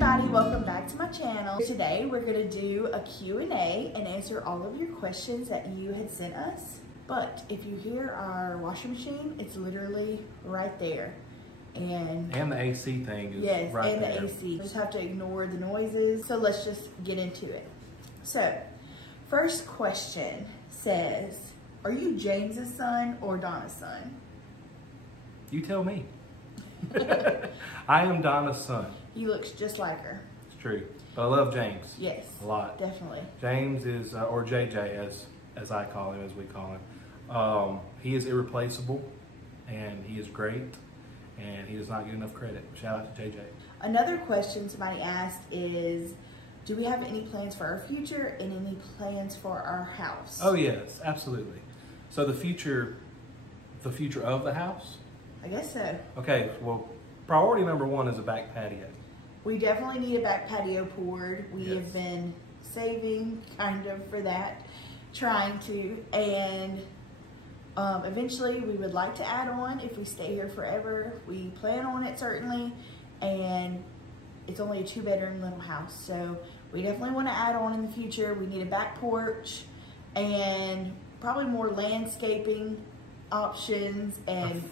everybody, welcome back to my channel. Today we're going to do a Q&A and answer all of your questions that you had sent us. But if you hear our washing machine, it's literally right there. And the AC thing is right there. Yes, and the AC. You just have to ignore the noises. So let's just get into it. So, first question says, are you James's son or Donna's son? You tell me. I am Donna's son. He looks just like her. It's true. But I love James. Yes. A lot. Definitely. James is, or JJ as I call him, as we call him. He is irreplaceable and he is great and he does not get enough credit. Shout out to JJ. Another question somebody asked is, do we have any plans for our future and any plans for our house? Oh yes, absolutely. So the future of the house? I guess so. Okay, well, priority number one is a back patio. We definitely need a back patio poured. We have been saving kind of for that, trying to, and eventually we would like to add on if we stay here forever. We plan on it certainly, and it's only a 2-bedroom little house, so we definitely want to add on in the future. We need a back porch and probably more landscaping options and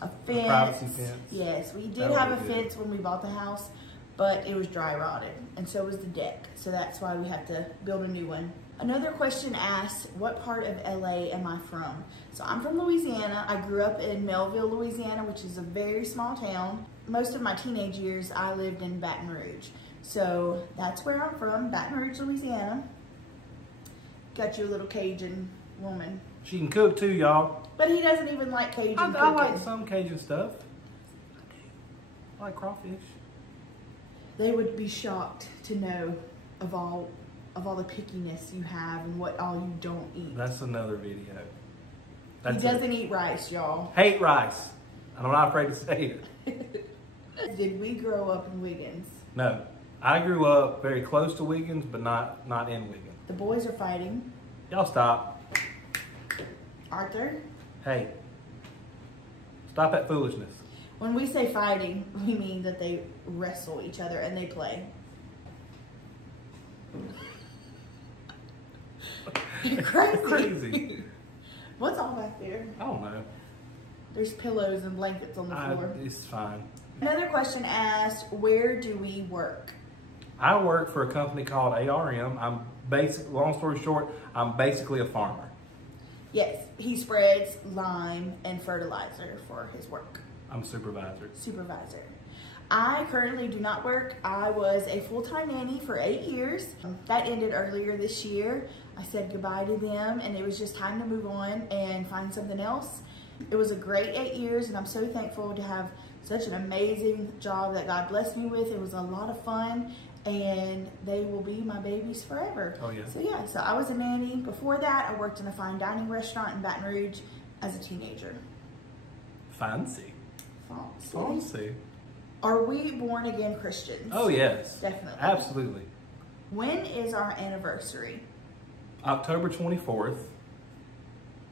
a privacy fence. Yes, we did have a fence when we bought the house, but it was dry rotted, and so was the deck. So that's why we have to build a new one. Another question asks, what part of LA am I from? So I'm from Louisiana. I grew up in Melville, Louisiana, which is a very small town. Most of my teenage years, I lived in Baton Rouge. So that's where I'm from, Baton Rouge, Louisiana. Got you a little Cajun woman. She can cook too, y'all. But he doesn't even like Cajun cooking. I like some Cajun stuff. I like crawfish. They would be shocked to know of all the pickiness you have and what all you don't eat. That's another video. He doesn't eat rice, y'all. Hate rice. And I'm not afraid to say it. Did we grow up in Wiggins? No. I grew up very close to Wiggins, but not in Wiggins. The boys are fighting. Y'all stop. Arthur? Hey. Stop that foolishness. When we say fighting, we mean that they wrestle each other and they play. You're crazy. Crazy. What's all back there? I don't know. There's pillows and blankets on the floor. It's fine. Another question asked, where do we work? I work for a company called ARM. Long story short, I'm basically a farmer. Yes, he spreads lime and fertilizer for his work. I'm a supervisor. Supervisor. I currently do not work. I was a full-time nanny for 8 years. That ended earlier this year. I said goodbye to them and it was just time to move on and find something else. It was a great 8 years and I'm so thankful to have such an amazing job that God blessed me with. It was a lot of fun and they will be my babies forever. Oh yeah. So I was a nanny. Before that, I worked in a fine dining restaurant in Baton Rouge as a teenager. Fancy. Fancy. Are we born again Christians? Oh yes. Definitely. Absolutely. When is our anniversary? October 24th.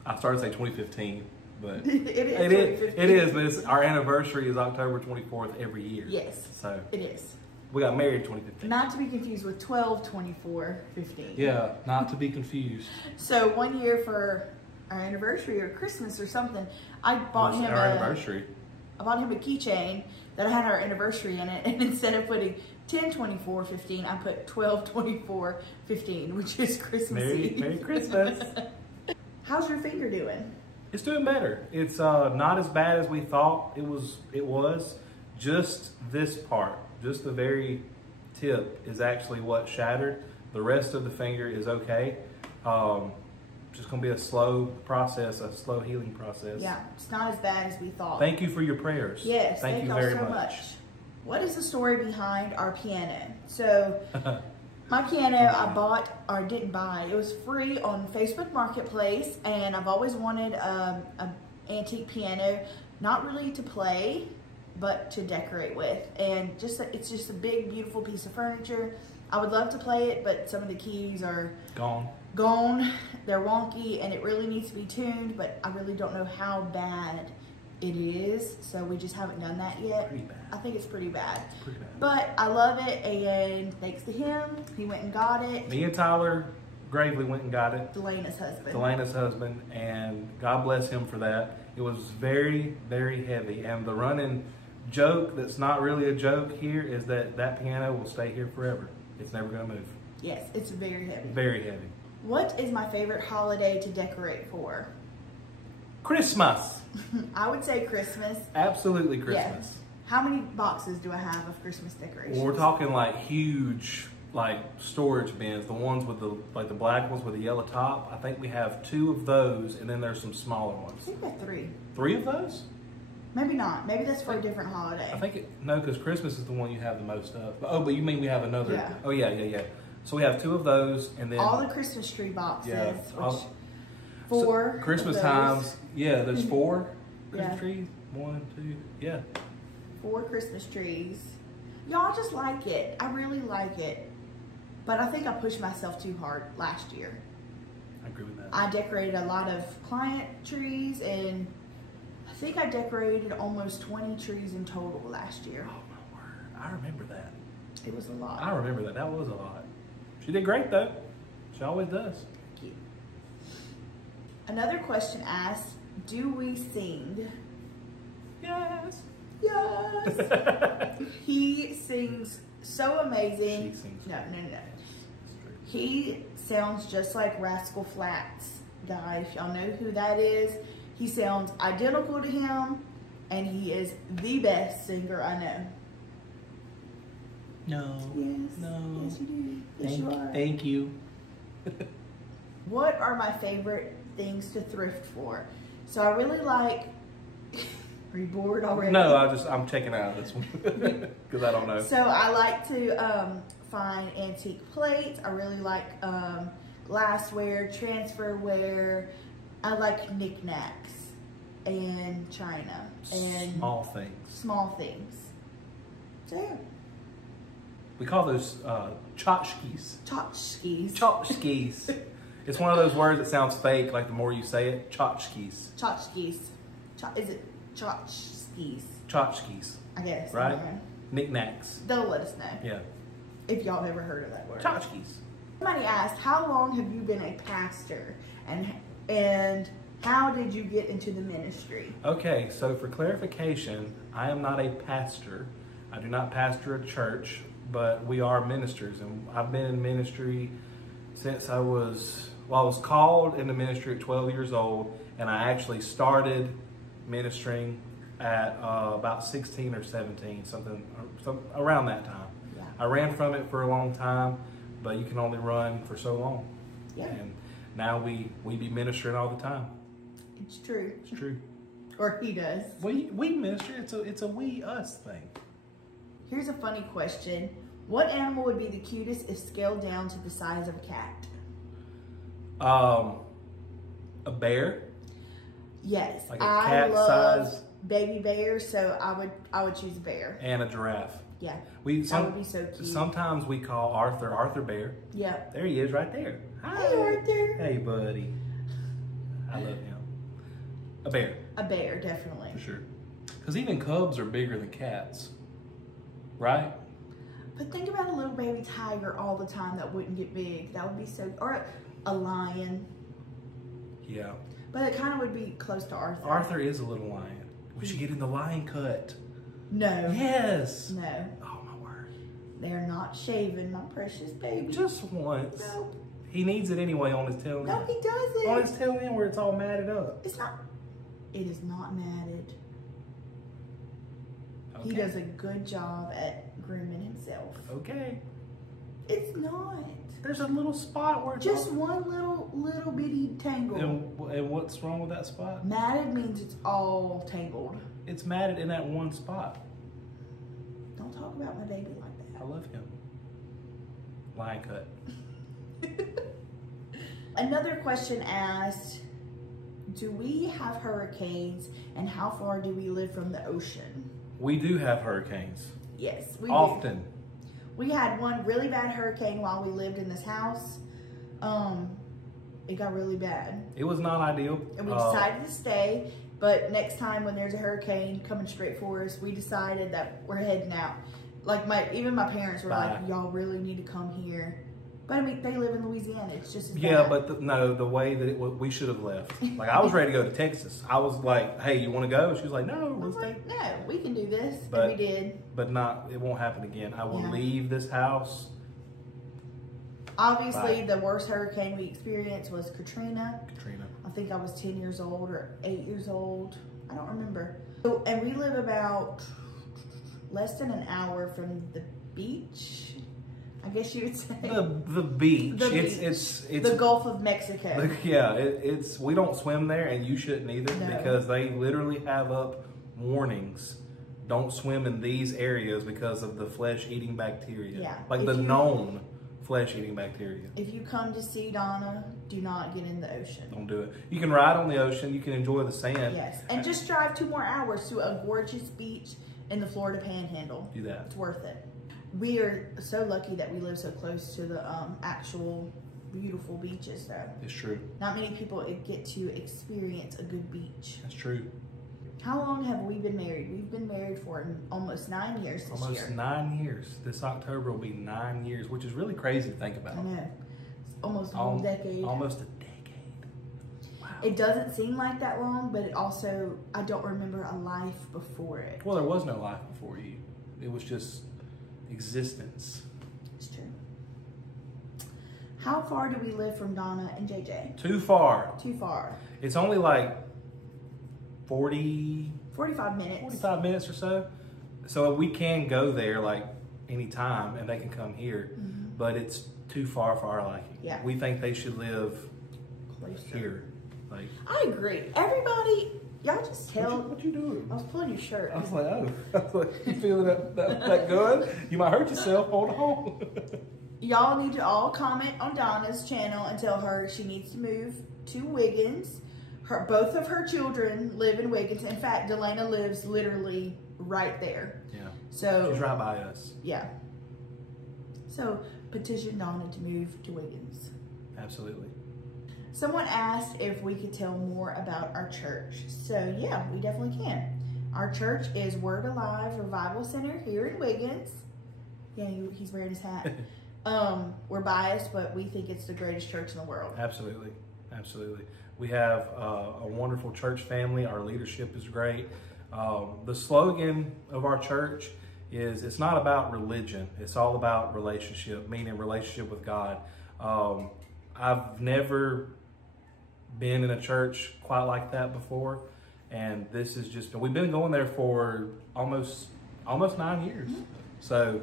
I started to say 2015, but it is, but our anniversary is October 24th every year. Yes. So it is. We got married in 2015. Not to be confused with 12/24/15. Yeah, not to be confused. So 1 year for our anniversary or Christmas or something, I bought him I bought him a keychain that had our anniversary in it, and instead of putting 10/24/15, I put 12/24/15, which is Christmas Eve. Merry Christmas. How's your finger doing? It's doing better. It's not as bad as we thought it was. Just this part, just the very tip is actually what shattered. The rest of the finger is okay. Just gonna be a slow process, a slow healing process. Yeah, it's not as bad as we thought. Thank you for your prayers. Yes, thank you very much. What is the story behind our piano? So, my piano I bought, or didn't buy, it was free on Facebook Marketplace, and I've always wanted an antique piano, not really to play, but to decorate with. And it's just a big, beautiful piece of furniture. I would love to play it, but some of the keys are gone. They're wonky, and it really needs to be tuned, but I really don't know how bad It is, so we just haven't done that yet. Pretty bad. I think it's pretty bad. It's pretty bad. But I love it, and thanks to him, he went and got it. Me and Tyler Gravely went and got it. Delena's husband. Delena's husband, and God bless him for that. It was very, very heavy. And the running joke that's not really a joke here is that that piano will stay here forever. It's never going to move. Yes, it's very heavy. Very heavy. What is my favorite holiday to decorate for? Christmas. I would say Christmas. Absolutely Christmas. Yes. How many boxes do I have of Christmas decorations? Well, we're talking like huge, like storage bins. The ones with the the black ones with the yellow top. I think we have 2 of those, and then there's some smaller ones. I think we have 3. 3 of those? Maybe not. Maybe that's for a different holiday. I think no, because Christmas is the one you have the most of. Oh, but you mean we have another? Yeah. Oh yeah. So we have 2 of those, and then all the Christmas tree boxes. Yeah, which 4 so Christmas of those. times. Yeah, there's 4 Christmas Yeah. trees. 1, 2. Yeah. 4 Christmas trees. Y'all just like it. I really like it. But I think I pushed myself too hard last year. I agree with that. I decorated a lot of client trees, and I think I decorated almost 20 trees in total last year. Oh my word! I remember that. It was a lot. I remember that. That was a lot. She did great though. She always does. Thank you. Another question asks, do we sing? Yes. Yes. He sings so amazing. She sings. No. He sounds just like Rascal Flatts, guys. Y'all know who that is. He sounds identical to him, and he is the best singer I know. No. Yes. No. Yes, you do. Yes, you are. Thank you. What are my favorite things to thrift for? So I really like. Are you bored already? No, I'm checking out this one because I don't know. So I like to find antique plates. I really like glassware, transferware. I like knickknacks and china and Small things. small things. So yeah. We call those tchotchkes. Tchotchkes. Tchotchkes. It's one of those words that sounds fake, like the more you say it. Tchotchkes. Tchotchkes. Is it tchotchkes? Tchotchkes. I guess. Right? I don't know. Knickknacks. They'll let us know Yeah. if y'all have ever heard of that word. Tchotchkes. Somebody asked, how long have you been a pastor, and how did you get into the ministry? Okay, so for clarification, I am not a pastor. I do not pastor a church, but we are ministers, and I've been in ministry since I was called into ministry at 12 years old, and I actually started ministering at about 16 or 17, something around that time. Yeah. I ran from it for a long time, but you can only run for so long. Yeah. And now we be ministering all the time. It's true. It's true. Or he does. We minister. It's a we us thing. Here's a funny question. What animal would be the cutest if scaled down to the size of a cat? A bear. Yes. Like a I cat love size? baby bears, so I would choose a bear. And a giraffe. Yeah. That would be so cute. Sometimes we call Arthur Bear. Yeah. There he is right there. Hi. Hey, Arthur. Hey, buddy. I love him. A bear. A bear, definitely. For sure. Because even cubs are bigger than cats. Right? But think about a little baby tiger all the time that wouldn't get big. That would be so... Or a lion. Yeah. But it kind of would be close to Arthur. Arthur is a little lion. We should get in the lion cut. No. Yes. No. Oh, my word. They're not shaving, my precious baby. Just once. Nope. He needs it anyway on his tail end. No, he doesn't. On his tail end where it's all matted up. It's not. It is not matted. Okay. He does a good job at grooming himself. Okay. It's not. There's a little spot where it's Just all... one little bitty tangle. And what's wrong with that spot? Matted means it's all tangled. It's matted in that one spot. Don't talk about my baby like I love him. Lion cut. that. Another question asked, do we have hurricanes, and how far do we live from the ocean? We do have hurricanes. Yes, we Often. do. We had one really bad hurricane while we lived in this house. It got really bad. It was not ideal. And we decided to stay, But next time when there's a hurricane coming straight for us, we decided that we're heading out. Like even my parents were like, y'all really need to come here. But I mean, they live in Louisiana. It's just as yeah, bad. but no, the way that we should have left. Like I was ready to go to Texas. I was like, "Hey, you want to go?" She was like, "No, let's stay." Like, no, we can do this. But and we did. But it won't happen again. I will leave this house. Obviously, the worst hurricane we experienced was Katrina. Katrina. I think I was 10 years old or 8 years old. I don't remember. So, and we live about less than an hour from the beach. I guess you would say the beach. It's the Gulf of Mexico. Yeah, it's we don't swim there, and you shouldn't either because they literally have up warnings. Don't swim in these areas because of the flesh-eating bacteria. Yeah, like the known flesh-eating bacteria. If you come to see Donna, do not get in the ocean. Don't do it. You can ride on the ocean. You can enjoy the sand. Yes, and just drive 2 more hours to a gorgeous beach in the Florida Panhandle. Do that. It's worth it. We are so lucky that we live so close to the actual beautiful beaches, though. It's true. Not many people get to experience a good beach. That's true. How long have we been married? We've been married for almost 9 years this year. Almost 9 years. This October will be 9 years, which is really crazy to think about. I know. It's almost a whole decade. Almost a decade. Wow. It doesn't seem like that long, but it also, I don't remember a life before it. Well, there was no life before you. It was just existence. It's true. How far do we live from Donna and JJ? Too far. Too far. It's only like 45 minutes. 45 minutes or so. So we can go there like anytime and they can come here, but it's too far for our liking. Yeah. We think they should live closer here. Like I agree. Everybody, y'all just tell. What you doing? I was pulling your shirt. I was like, oh. I was like, you feeling that good? You might hurt yourself. Hold on. Y'all need to all comment on Donna's channel and tell her she needs to move to Wiggins. Both of her children live in Wiggins. In fact, Delana lives literally right there. Yeah. So she's right by us. Yeah. So petition Donna to move to Wiggins. Absolutely. Someone asked if we could tell more about our church. So yeah, we definitely can. Our church is Word Alive Revival Center here in Wiggins. Yeah, he's wearing his hat. We're biased, but we think it's the greatest church in the world. Absolutely. Absolutely. We have a wonderful church family. Our leadership is great. The slogan of our church is, it's not about religion. It's all about relationship, meaning relationship with God. I've never been in a church quite like that before. And this is just, we've been going there for almost 9 years. So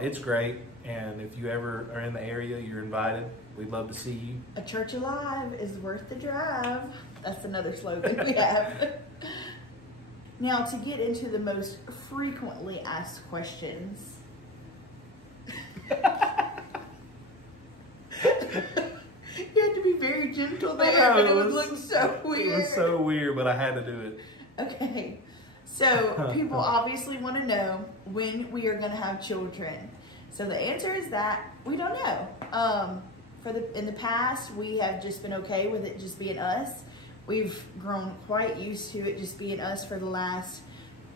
it's great. And if you ever are in the area, you're invited. We'd love to see you. A church alive is worth the drive. That's another slogan we have. Now, to get into the most frequently asked questions. You had to be very gentle there, but it would look so weird. It was so weird, but I had to do it. Okay. So, people obviously want to know when we are going to have children. So, the answer is that we don't know. In the past, we have just been okay with it just being us. We've grown quite used to it just being us for the last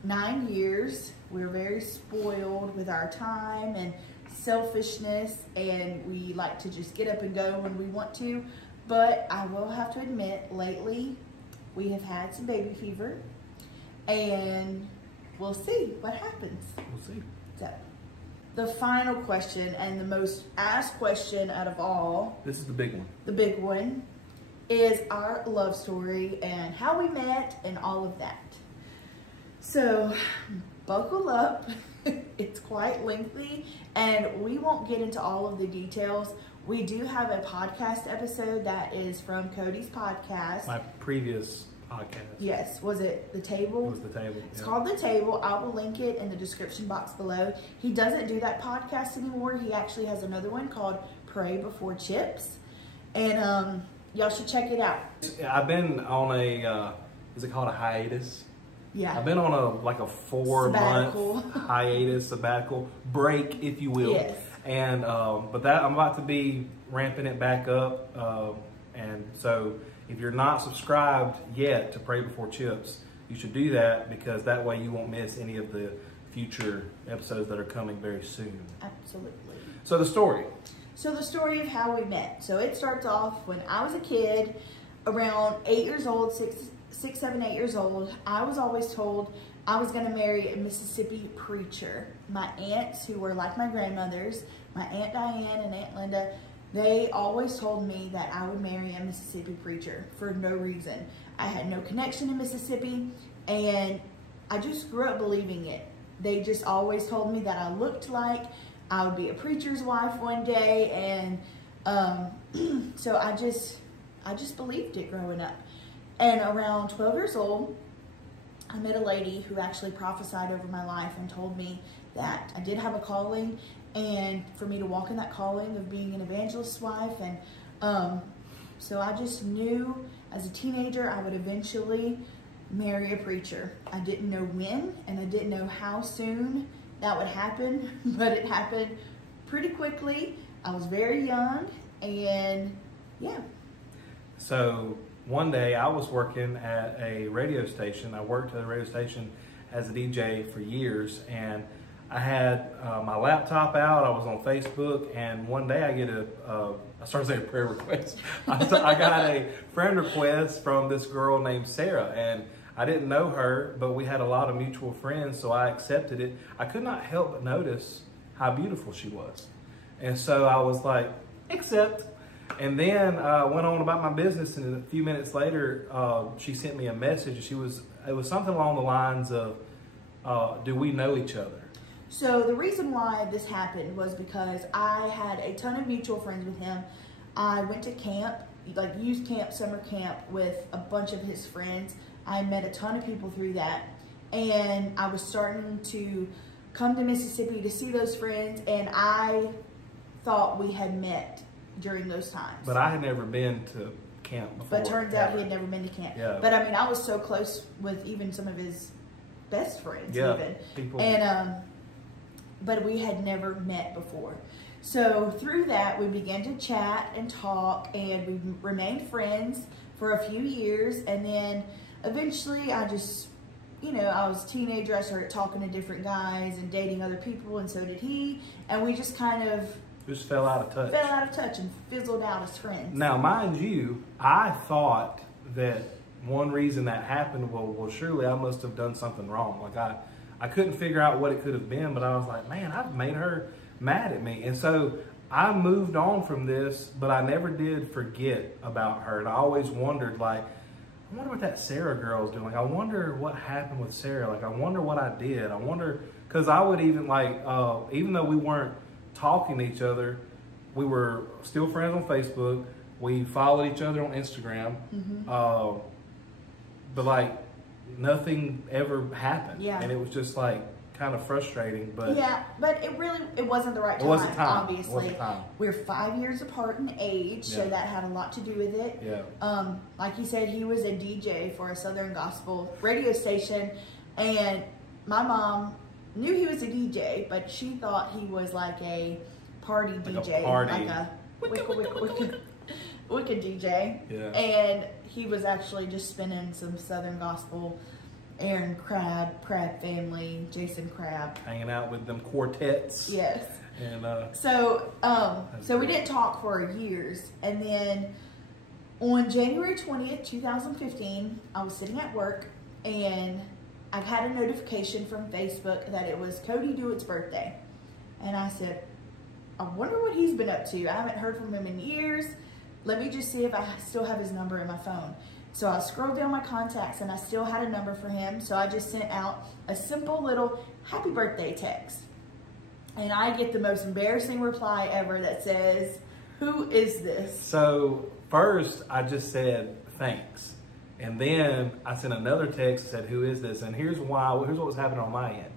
9 years. We're very spoiled with our time and selfishness, and we like to just get up and go when we want to. But I will have to admit, lately, we have had some baby fever, and we'll see what happens. We'll see. So, the final question, and the most asked question out of all. This is the big one. The big one is our love story and how we met and all of that. So, buckle up. It's quite lengthy, and we won't get into all of the details. We do have a podcast episode that is from Cody's podcast. My previous podcast. Yes. Was it The Table? It was The Table. It's called The Table. I will link it in the description box below. He doesn't do that podcast anymore. He actually has another one called Pray Before Chips. And y'all should check it out. I've been on a, is it called a hiatus? Yeah. I've been on a 4-month hiatus, sabbatical break, if you will. Yes. And, but that I'm about to be ramping it back up. And so If you're not subscribed yet to Pray Before Chips, you should do that, because that way you won't miss any of the future episodes that are coming very soon. Absolutely. So the story. So the story of how we met. So it starts off when I was a kid, around 8 years old, 6, 7, 8 years old. I was always told I was going to marry a Mississippi preacher. My aunts, who were like my grandmothers, my Aunt Diane and Aunt Linda, they always told me that I would marry a Mississippi preacher for no reason. I had no connection to Mississippi, and I just grew up believing it. They just always told me that I looked like I would be a preacher's wife one day, and so I just believed it growing up. And around 12 years old, I met a lady who actually prophesied over my life and told me that I did have a calling, and for me to walk in that calling of being an evangelist's wife. And so I just knew as a teenager I would eventually marry a preacher. I didn't know when, and I didn't know how soon that would happen, but it happened pretty quickly. I was very young, and yeah. So one day I was working at a radio station. I worked at a radio station as a DJ for years, and I had my laptop out. I was on Facebook, and one day I get I started saying prayer request. I got a friend request from this girl named Sarah, and I didn't know her, but we had a lot of mutual friends, so I accepted it. I could not help but notice how beautiful she was. And so I was like, accept. And then I went on about my business, and a few minutes later, she sent me a message. It was something along the lines of, do we know each other? So the reason why this happened was because I had a ton of mutual friends with him. I went to camp, like youth camp, summer camp, with a bunch of his friends. I met a ton of people through that, and I was starting to come to Mississippi to see those friends, and I thought we had met during those times. But I had never been to camp before. But turns out he had never been to camp. Yeah. But I mean, I was so close with even some of his best friends, even. People. And but we had never met before. So through that, we began to chat and talk, and we remained friends for a few years. And then eventually I just, you know, I was a teenager. I started talking to different guys and dating other people, and so did he. And we just kind of just fell out of touch. Fell out of touch and fizzled out as friends. Now, mind you, I thought that one reason that happened, well, surely I must have done something wrong. Like I couldn't figure out what it could have been, but I was like, man, I've made her mad at me. And so I moved on from this, but I never did forget about her. And I always wondered, like, I wonder what that Sarah girl's doing. Like, I wonder what happened with Sarah. Like, I wonder what I did. I wonder, because I would even, like, even though we weren't talking to each other, we were still friends on Facebook. We followed each other on Instagram. Mm-hmm. But, like, nothing ever happened. Yeah. And it was just, like, kind of frustrating. But yeah, but it wasn't the right time. It wasn't time. Obviously, it wasn't time. We're 5 years apart in age, so that had a lot to do with it. Yeah. Like you said, he was a DJ for a Southern gospel radio station, and my mom knew he was a DJ, but she thought he was like a party DJ, like a wicked DJ. Yeah. And he was actually just spinning some Southern gospel. Aaron Crabb, Crabb family, Jason Crabb. Hanging out with them quartets. Yes. And so we didn't talk for years. And then on January 20th, 2015, I was sitting at work, and I had a notification from Facebook that it was Cody Dewitt's birthday. And I said, I wonder what he's been up to. I haven't heard from him in years. Let me just see if I still have his number in my phone. So I scrolled down my contacts, and I still had a number for him. So I just sent out a simple little happy birthday text. And I get the most embarrassing reply ever that says, who is this? So first I just said, thanks. And then I sent another text that said, who is this? And here's what was happening on my end.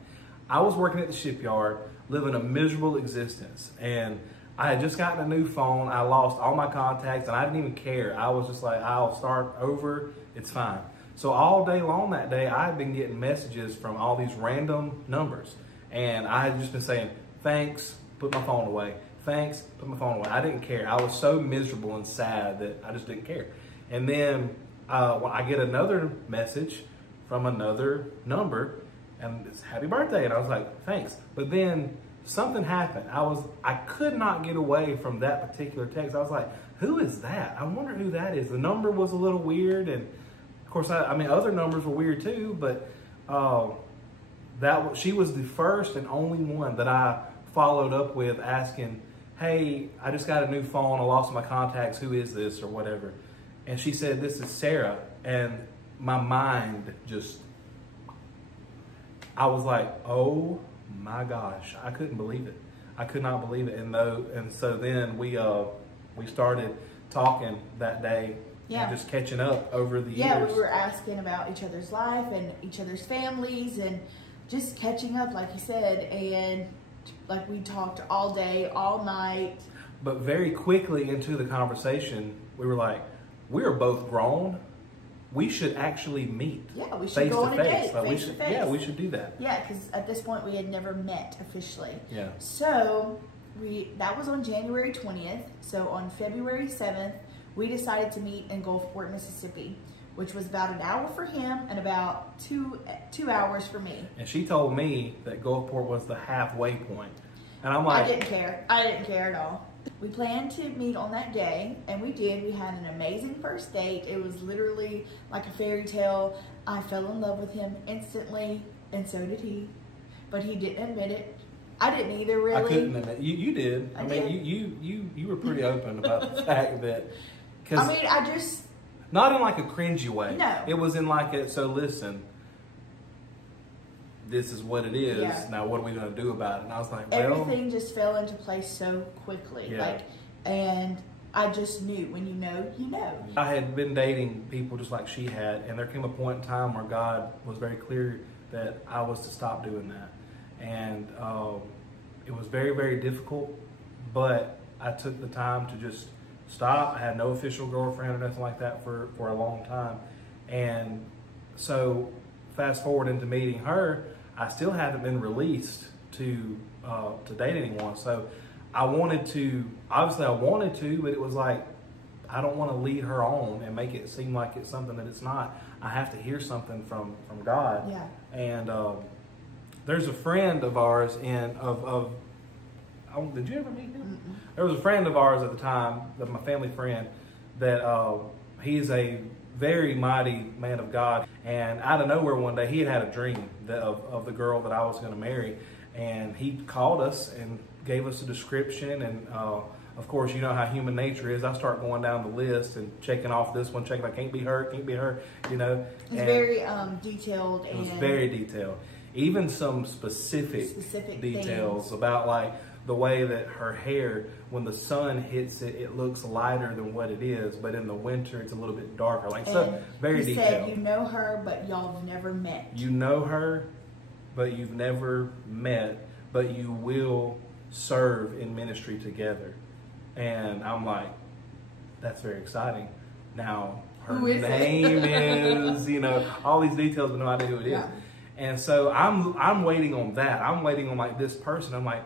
I was working at the shipyard, living a miserable existence. And I had just gotten a new phone. I lost all my contacts, and I didn't even care. I was just like, I'll start over. It's fine. So all day long that day, I had been getting messages from all these random numbers. And I had just been saying, thanks, put my phone away. Thanks, put my phone away. I didn't care. I was so miserable and sad that I just didn't care. And then I get another message from another number, and it's happy birthday. And I was like, thanks. But then something happened. I could not get away from that particular text. I was like, who is that? I wonder who that is. The number was a little weird. And of course, I mean, other numbers were weird too, but she was the first and only one that I followed up with asking, hey, I just got a new phone. I lost my contacts. Who is this or whatever? And she said, this is Sarah. And my mind just, I was like, oh my gosh, I couldn't believe it. I could not believe it. And so then we started talking that day. Yeah. And just catching up over the years. Yeah, we were asking about each other's life and each other's families and just catching up, like you said. And like we talked all day, all night. But very quickly into the conversation, we were like, we are both grown. We should actually meet. Yeah, we should go on a date, face to face. Yeah, we should do that. Yeah, because at this point we had never met officially. Yeah. So that was on January 20th. So on February 7th, we decided to meet in Gulfport, Mississippi, which was about an hour for him and about two hours for me. And she told me that Gulfport was the halfway point. And I'm like, I didn't care. I didn't care at all. We planned to meet on that day, and we did. We had an amazing first date. It was literally like a fairy tale. I fell in love with him instantly, and so did he. But he didn't admit it. I didn't either, really. I couldn't admit it. You did. I mean, you were pretty open about the fact that. I mean, I just. Not in like a cringy way. No. It was in like a, so listen, this is what it is. Yeah. Now what are we going to do about it? And I was like, well. Everything just fell into place so quickly. Yeah. And I just knew, when you know, you know. I had been dating people just like she had, and there came a point in time where God was very clear that I was to stop doing that. And it was very, very difficult, but I took the time to just stop. I had no official girlfriend or nothing like that for a long time. And so fast forward into meeting her, I still haven't been released to date anyone. So I wanted to, obviously I wanted to, but it was like, I don't want to lead her on and make it seem like it's something that it's not. I have to hear something from God. Yeah. And there's a friend of ours did you ever meet him? Mm-mm. There was a friend of ours at the time, my family friend, that he's a very mighty man of God. And out of nowhere one day, he had a dream of the girl that I was going to marry. And he called us and gave us a description. And of course, you know how human nature is. I start going down the list and checking off this one, checking, like, can't be her, you know. It's very detailed. It was very detailed. Even some specific details things. About like the way that her hair, when the sun hits it, it looks lighter than what it is, but in the winter it's a little bit darker. Like, so very detailed. He said, you know her, but y'all have never met. You know her, but you've never met, but you will serve in ministry together. And I'm like, that's very exciting. Now, her name is, you know, all these details, but no idea who it is. Yeah. And so I'm waiting on that. I'm waiting on like this person. I'm like,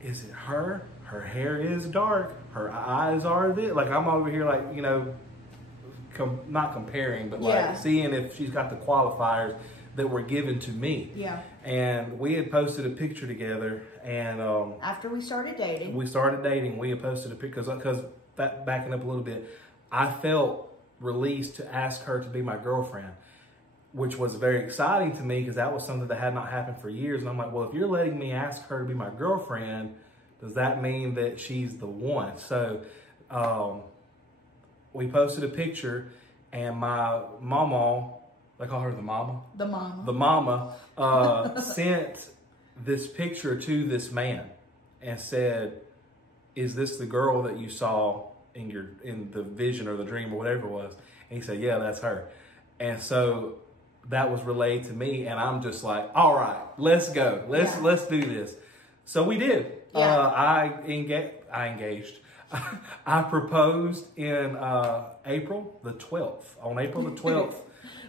is it her? Her hair is dark. Her eyes are this. Like, I'm over here like, you know, not comparing, but like seeing if she's got the qualifiers that were given to me. Yeah. And we had posted a picture together, and after we started dating, we had posted a picture because backing up a little bit, I felt released to ask her to be my girlfriend, which was very exciting to me because that was something that had not happened for years. And I'm like, well, if you're letting me ask her to be my girlfriend, does that mean that she's the one? So we posted a picture, and my mama, they call her the mama? The mama. The mama sent this picture to this man and said, is this the girl that you saw in the vision or the dream or whatever it was? And he said, yeah, that's her. And so that was relayed to me, and I'm just like, all right, let's go. Let's do this. So we did. Yeah. I engaged. I proposed in April the 12th. On April the 12th.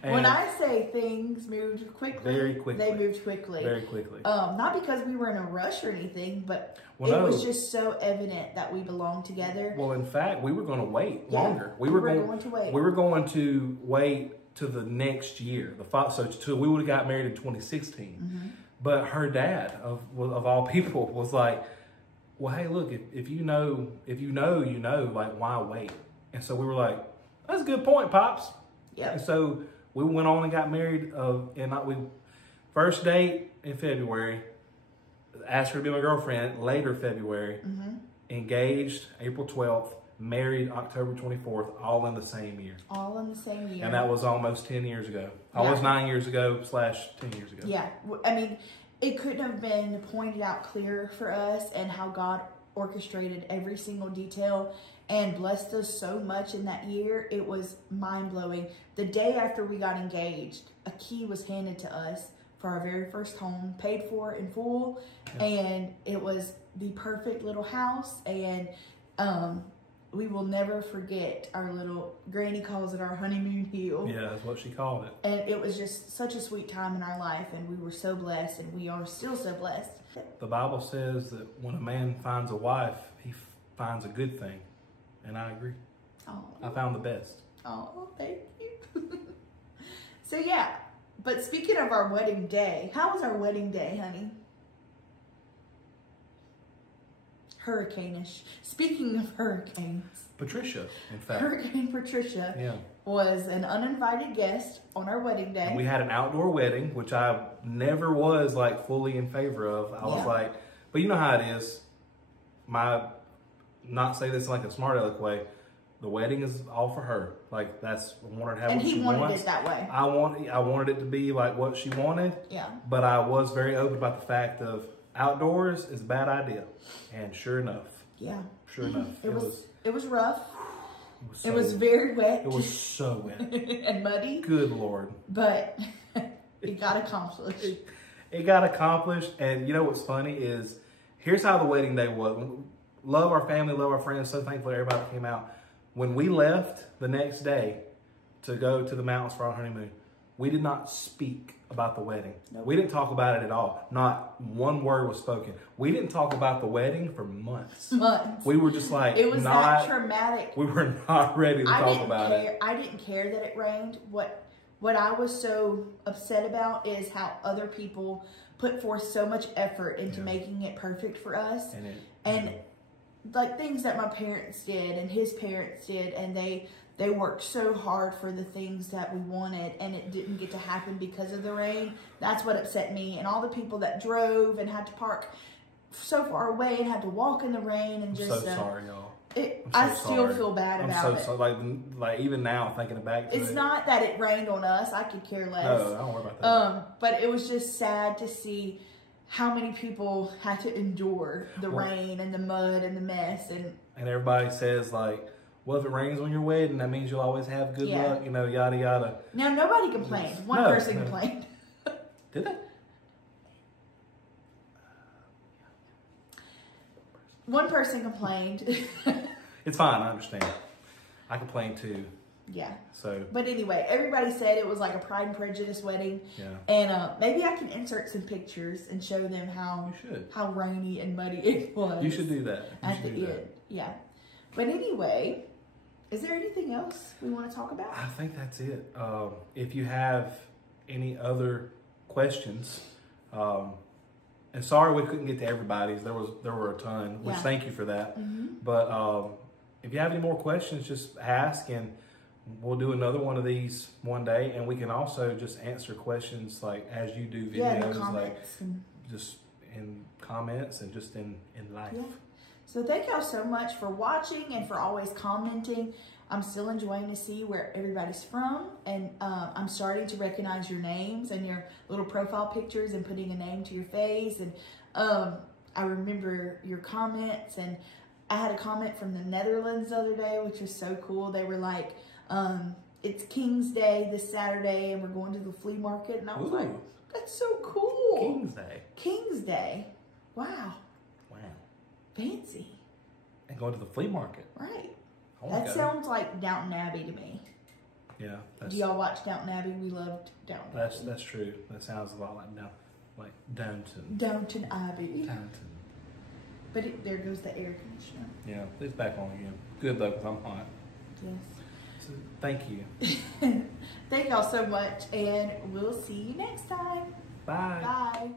And when I say things moved quickly, very quickly, they moved quickly. Very quickly. Not because we were in a rush or anything, but it was just so evident that we belonged together. Well, in fact, we were going to wait longer. We were going to wait. We were going to wait to the next year. So we would have got married in 2016. Mm-hmm. But her dad, of all people, was like, well, hey, look, if you know, you know, like, why wait? And so we were like, that's a good point, Pops. Yeah. And so we went on and got married. First date in February, asked her to be my girlfriend later February, engaged April 12th, married October 24th, all in the same year. All in the same year. And that was almost 10 years ago. Almost 9 years ago / 10 years ago. Yeah. I mean, it couldn't have been pointed out clearer for us, and how God orchestrated every single detail and blessed us so much in that year. It was mind-blowing. The day after we got engaged, a key was handed to us for our very first home, paid for in full, and it was the perfect little house. And we will never forget our little, Granny calls it our honeymoon hill. Yeah, that's what she called it. And it was just such a sweet time in our life, and we were so blessed, and we are still so blessed. The Bible says that when a man finds a wife, he finds a good thing. And I agree. Oh. I found the best. Oh, thank you. So yeah, but speaking of our wedding day, how was our wedding day, honey? Hurricane-ish. Speaking of hurricanes. Patricia, in fact. Hurricane Patricia was an uninvited guest on our wedding day. And we had an outdoor wedding, which I never was like fully in favor of. I was like, but you know how it is. Not say this in like a smart aleck way. The wedding is all for her. Like I want her to have what she wants. And he wanted it that way. I wanted it to be like what she wanted. Yeah. But I was very open about the fact of outdoors is a bad idea. And sure enough. Yeah. Sure enough. It was rough. It was very wet. It was so wet. And muddy. Good Lord. But it got accomplished. It got accomplished. And you know what's funny is, here's how the wedding day was. Love our family, love our friends. So thankful everybody came out. When we left the next day to go to the mountains for our honeymoon, we did not speak about the wedding. Nope. We didn't talk about it at all. Not one word was spoken. We didn't talk about the wedding for months. We were just like, it was that traumatic. We were not ready to talk about it. I didn't care that it rained. What I was so upset about is how other people put forth so much effort into making it perfect for us. And like things that my parents did and his parents did, and they worked so hard for the things that we wanted, and it didn't get to happen because of the rain. That's what upset me. And all the people that drove and had to park so far away and had to walk in the rain, and just I'm so sorry, y'all. I still feel bad about it. I'm so sorry. Like even now, thinking back to it. It's not that it rained on us. I could care less. No, I don't worry about that. But it was just sad to see how many people had to endure the rain and the mud and the mess. And everybody says like, well, if it rains on your wedding, that means you'll always have good luck, you know, yada, yada. Now, nobody complained. One person complained. Did they? One person complained. It's fine. I understand. I complained too. Yeah. So. But anyway, everybody said it was like a Pride and Prejudice wedding. Yeah. And maybe I can insert some pictures and show them how rainy and muddy it was. You should do that. At the end. Yeah. But anyway, is there anything else we want to talk about? I think that's it. If you have any other questions, and sorry we couldn't get to everybody's. There were a ton, which thank you for that. Mm-hmm. But if you have any more questions, just ask, and we'll do another one of these one day. And we can also just answer questions like as you do videos, like just in comments and just in life. Yeah. So thank y'all so much for watching and for always commenting. I'm still enjoying to see where everybody's from, and I'm starting to recognize your names and your little profile pictures and putting a name to your face. And I remember your comments, and I had a comment from the Netherlands the other day, which was so cool. They were like, it's King's Day this Saturday, and we're going to the flea market. And I was like, that's so cool. King's Day. King's Day. Wow. Fancy. And going to the flea market. Right. That sounds like Downton Abbey to me. Yeah. Do y'all watch Downton Abbey? We loved Downton Abbey. That's true. That sounds a lot like Downton. Downton Abbey. Downton. But there goes the air conditioner. Yeah, it's back on again. Good though, because I'm hot. Yes. So, thank you. Thank y'all so much, and we'll see you next time. Bye. Bye.